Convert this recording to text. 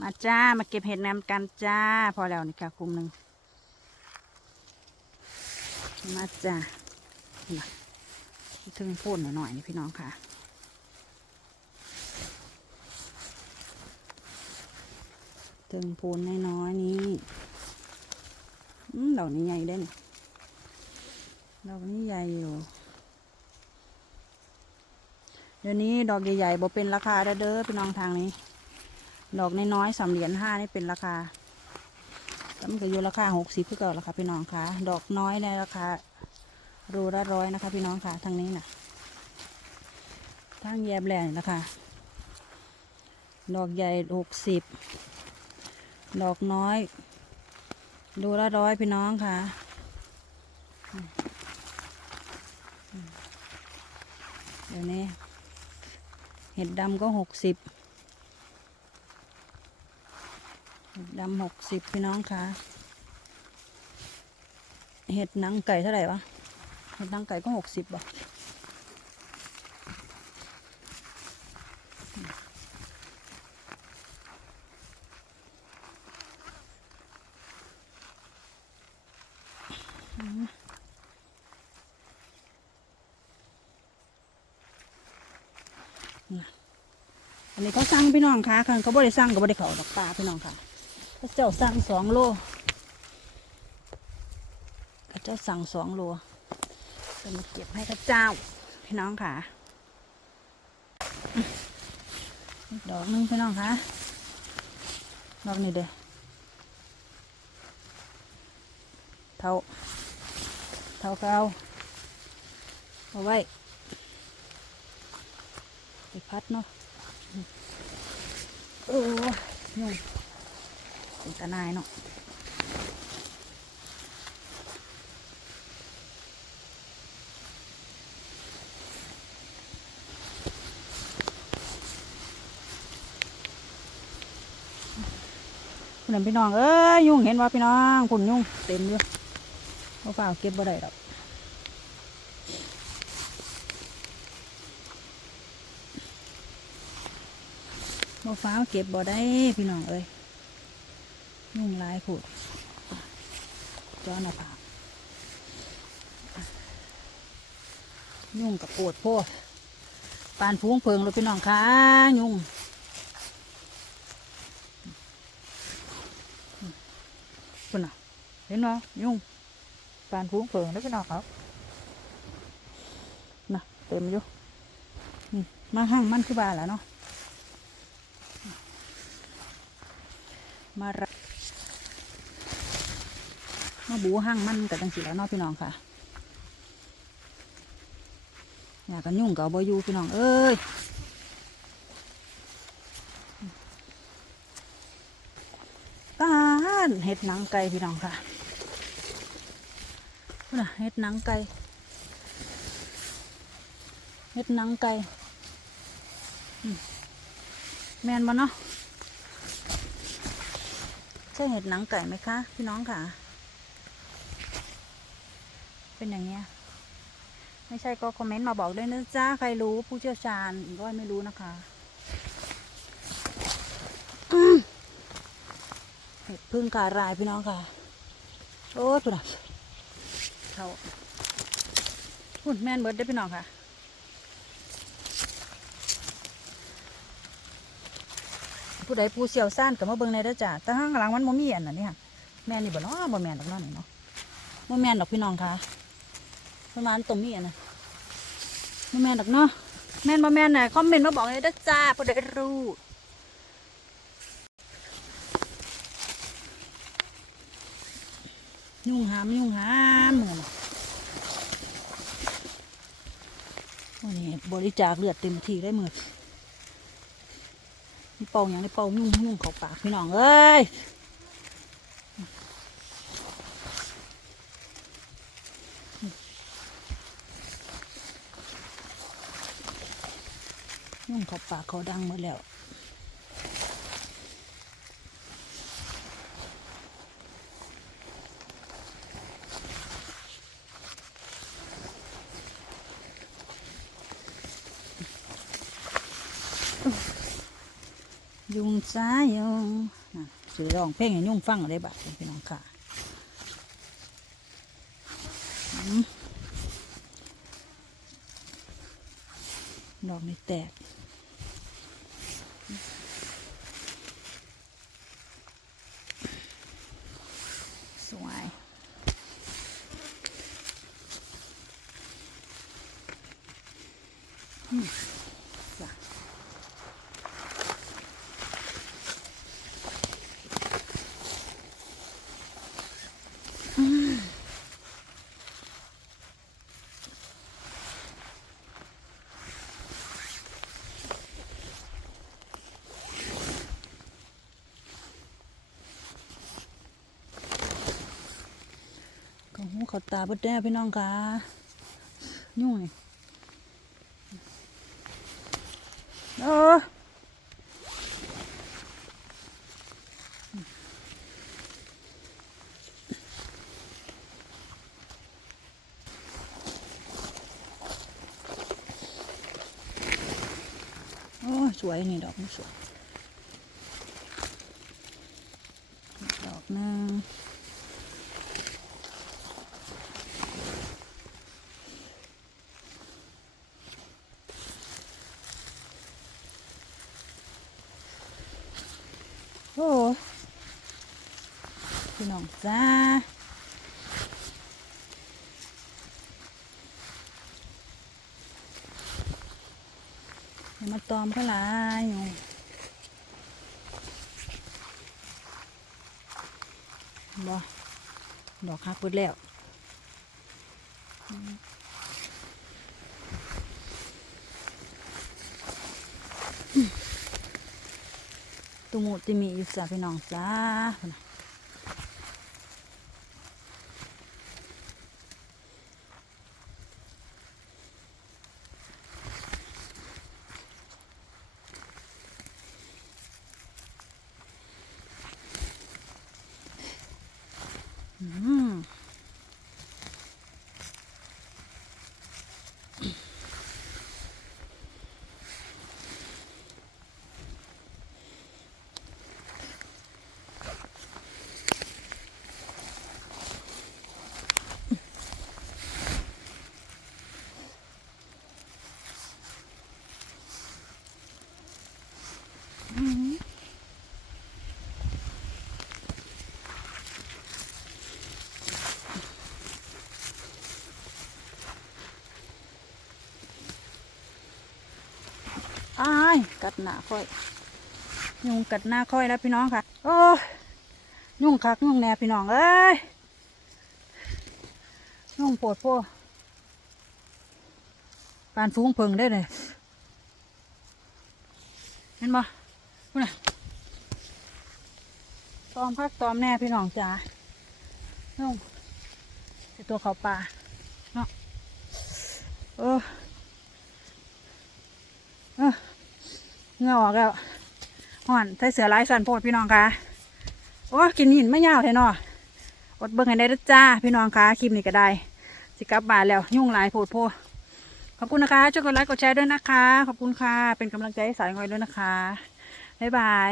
มาจ้า มาเก็บเห็ดน้ำกันจ้า พอแล้วนี่ค่ะคุมหนึ่ง มาจ้าถึงพูดหน่อยนี่พี่น้องค่ะถึงพูนน้อยๆนี้อืมดอกนี้ใหญ่เด่นดอกนี้ใหญ่อยู่ เดี๋ยวนี้ดอกใหญ่ๆบ่เป็นราคาเด้อเด้อพี่น้องทางนี้ ดอกน้อยๆสามเหรียญห้านี่เป็นราคาแต่มันก็อยู่ราคาหกสิบเพื่อเก่าราคาพี่น้องค่ะ ดอกน้อยในราคารูละร้อยนะคะ พี่น้องค่ะทางนี้น่ะทางแยบแหลนนะคะ ดอกใหญ่หกสิบดอกน้อยรูละร้อยพี่น้องค่ะเดี๋ยวนี้ เห็ดดำก็หกสิบเห็ดดำหกสิบพี่น้องคะเห็ดหนังไก่เท่าไหร่วะ เห็ดหนังไก่ก็หกสิบบ่ะ อันนี้เขาสั่งพี่น้องค่ะคันเขาบ่ได้สั่งก็บ่ได้เขาดอกปลาพี่น้องค่ะเขาเจ้าสั่งสองโลเขาเจ้าสั่งสองโลจะมาเก็บให้ข้าเจ้า พี่น้องค่ะดอกนึงพี่น้องค่ะดอกนี้เด้อเท่าเท่าเก่าเอาไว้ไปพัดเนาะ โอ้ยยุ่งเป็นตานายเนาะคุณพี่น้องเอ้ยยุ่งเห็นว่าพี่น้องคุณยุ่งเต็มอยู่เขาเปล่าเก็บบ่ได้ดอก บ่ฟ้าเก็บบ่ได้พี่น้องเอ้ยยุ่งลายผูดจอหน้าผากยุ่งกับปวดโพดปานพุงเพิงเลยพี่น้องค่ะยุ่งคุณน่ะเห็นเนาะยุ่งปานพุงเพิงเลยพี่น้องครับน่ะเต็มอยู่มาห้างมันคือบ้านแล้วเนาะ มารับมาบูห้างมันกับจังสีแล้วนาะพี่น้องค่ะอยากกันยุ่งกับบอยูพี่น้องเอ้ยตานเห็ดหนังไก่พี่น้องค่ะนะเห็ดหนังไก่เห็ดหนังไก่แมนบ่เนาะ ช่เห็ดหนังไก่ไหมคะ พี่น้องค่ะ เป็นอย่างเงี้ย ไม่ใช่ก็คอมเมนต์มาบอกด้วยนะจ้าใครรู้ผู้เชี่ยวชาญอีกว่าไม่รู้นะคะเห็ดพึ่งการายพี่น้องค่ะ โอ้ยพี่น้องเขาหุ่นแม่นเบิร์ดได้พี่น้องค่ะ ผู้ใดผู้เชี่ยวชาญก็มาเบิ่งในเด้อจ้าแต่ข้างหลังมันบ่มีอันนั้นนี่ค่ะแม่นนี่บ่เนาะบ่แม่นดอกเนาะนี่เนาะบ่แม่นดอกพี่น้องค่ะประมาณตรงนี้อะนะบ่แม่นดอกเนาะแม่นบ่แม่นน่ะคอมเมนต์มาบอกเลยเด้อจ้าผู้ใดรู้ยุ่งหามยุ่งหามเหมือนวันนี้บริจาคเลือดเต็มที่ได้เหมือน เป่าอย่างนี้เป่ายุ่งยุ่งเขาปากพี่น้องเอ้ยยุ่งเขาปากเขาดังหมดแล้ว ยุงซ้ายุงนะสื่อร้องเพลงให้ยุงฟังอะไรบ้าพี่น้องค่ะดอกนี่แตก สวยอืมจ้ะอืมก็หูเขาตาเบดแด้พี่น้องค่ะยุ่งนี่เออโอ้สวยนี่ดอกนี่สวย ดอกหนึง โอ้ พี่น้องจ้าอย่ามาตอมเขาหลายอยู่บ่ดอกฮักเบิดแล้วตุมุติมีอยู่จ้าพี่น้องจ้า อ้ายกัดหน้าค่อย ยุงกัดหน้าค่อยแล้วพี่น้องค่ะ โอ้ยยุงคักยุ่งแน่พี่น้องเอ้ยยุ่งปวดโพปานฟุ้งเพิงได้เลยเห็นบ่พูดน่ะตอมคักตอมแน่พี่น้องจ๋ายุ่งไอตัวเขาป่าเนาะเออเออ เงื่อออกแล้วห่อนใส่เสือลายสันโพดพี่น้องคะโอ้กินหินไม่ยาวเท้เนออดเบิ่งให้ได้ด้อจ้า พี่น้องคะคลิปนี้ก็ได้ สิกลับบ้านแล้วยุ่งหลายโพดโพขอบคุณนะคะช่วยกดไลค์กดแชร์ด้วยนะคะ ขอบคุณค่ะ เป็นกำลังใจให้สายงอยด้วยนะคะ บ๊ายบาย